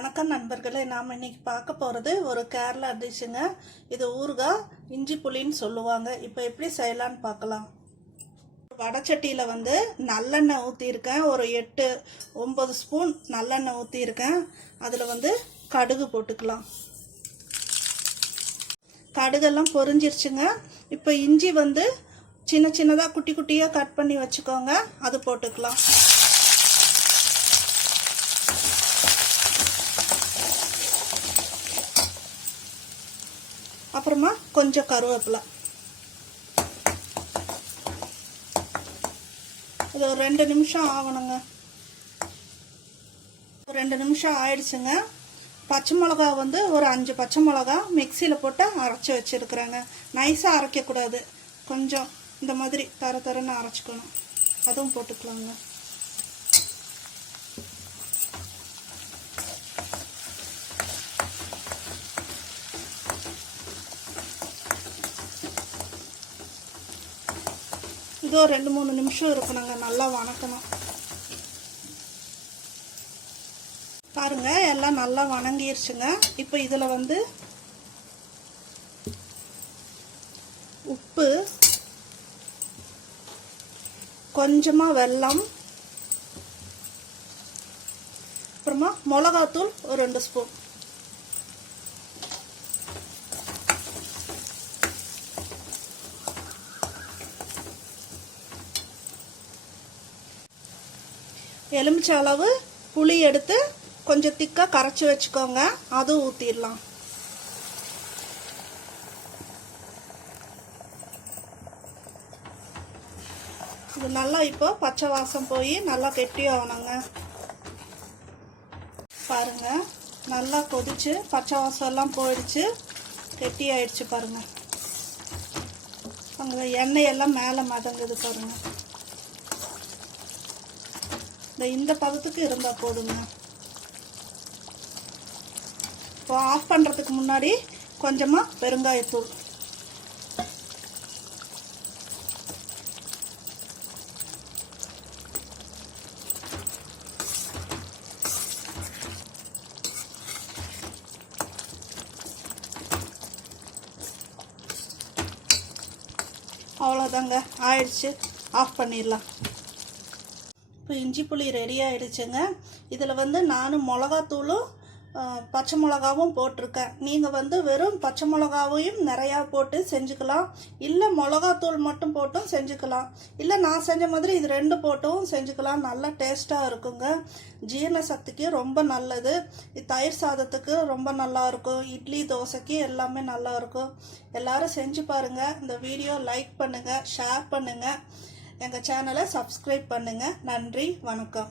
வணக்கம் நண்பர்களே, நாம் இன்னைக்கு பார்க்க போகிறது ஒரு கேரளா டிஷ்ஷுங்க. இது ஊறுகாய் இஞ்சி புளின்னு சொல்லுவாங்க. இப்போ எப்படி செய்யலான்னு பார்க்கலாம். வடச்சட்டியில் நல்லெண்ணெய் ஊற்றியிருக்கேன். ஒரு 8-9 ஸ்பூன் நல்லெண்ணெய் ஊற்றியிருக்கேன். அதில் கடுகு போட்டுக்கலாம். கடுகெல்லாம் பொரிஞ்சிருச்சுங்க. இப்போ இஞ்சி சின்ன சின்னதாக குட்டி குட்டியாக கட் பண்ணி வச்சுக்கோங்க. அது போட்டுக்கலாம். அப்புறமா கொஞ்சம் கருவேப்பிலை. இது ஒரு 2 நிமிஷம் ஆகணுங்க. 2 நிமிஷம் ஆயிடுச்சுங்க. பச்சை மிளகா ஒரு 5 பச்சை மிளகா மிக்சியில் போட்டு அரைச்சி வச்சுருக்குறேங்க. நைஸாக அரைக்கக்கூடாது, கொஞ்சம் இந்த மாதிரி தரன்னு அரைச்சிக்கணும். அதுவும் போட்டுக்கலாங்க. இதோ 2-3 நிமிஷம் இருக்கணுங்க. நல்லா வணக்கணும். பாருங்க, எல்லாம் நல்லா வணங்கிருச்சுங்க. இப்போ இதில் உப்பு, கொஞ்சமாக வெல்லம், அப்புறமா மிளகாத்தூள் ஒரு 2 ஸ்பூன், எலுமிச்சை அளவு புளி எடுத்து கொஞ்சம் திக்காக கரைச்சி வச்சுக்கோங்க. அதுவும் ஊற்றிடலாம். இது நல்லா இப்போ பச்சை வாசம் போய் நல்லா கெட்டியாகணுங்க. பாருங்க, நல்லா கொதிச்சு பச்சை வாசம் எல்லாம் போயிடுச்சு, கெட்டி ஆயிடுச்சு. பாருங்க, அங்கே எண்ணெய் எல்லாம் மேலே மதங்குது. பாருங்க, இந்த பதத்துக்கு இருந்தால் போதுங்க. இப்போ ஆஃப் பண்ணுறதுக்கு முன்னாடி கொஞ்சமாக பெருங்காயத்தூள், அவ்வளோதாங்க, ஆயிடுச்சு. ஆஃப் பண்ணிடலாம். இப்போ இஞ்சி புளி ரெடி ஆகிடுச்சுங்க. இதில் நான் மிளகாத்தூளும் பச்சை மிளகாவும் போட்டிருக்கேன். நீங்கள் வெறும் பச்சை மிளகாவையும் நிறையா போட்டு செஞ்சுக்கலாம், இல்லை மிளகாத்தூள் மட்டும் போட்டும் செஞ்சுக்கலாம், இல்லை நான் செஞ்ச மாதிரி இது 2 போட்டும் செஞ்சுக்கலாம். நல்லா டேஸ்ட்டாக இருக்குங்க. ஜீரண சக்திக்கு ரொம்ப நல்லது. தயிர் சாதத்துக்கு ரொம்ப நல்லாயிருக்கும். இட்லி தோசைக்கு எல்லாமே நல்லாயிருக்கும். எல்லோரும் செஞ்சு பாருங்கள். இந்த வீடியோ லைக் பண்ணுங்கள், ஷேர் பண்ணுங்கள், எங்கள் சேனலை சப்ஸ்கிரைப் பண்ணுங்கள். நன்றி, வணக்கம்.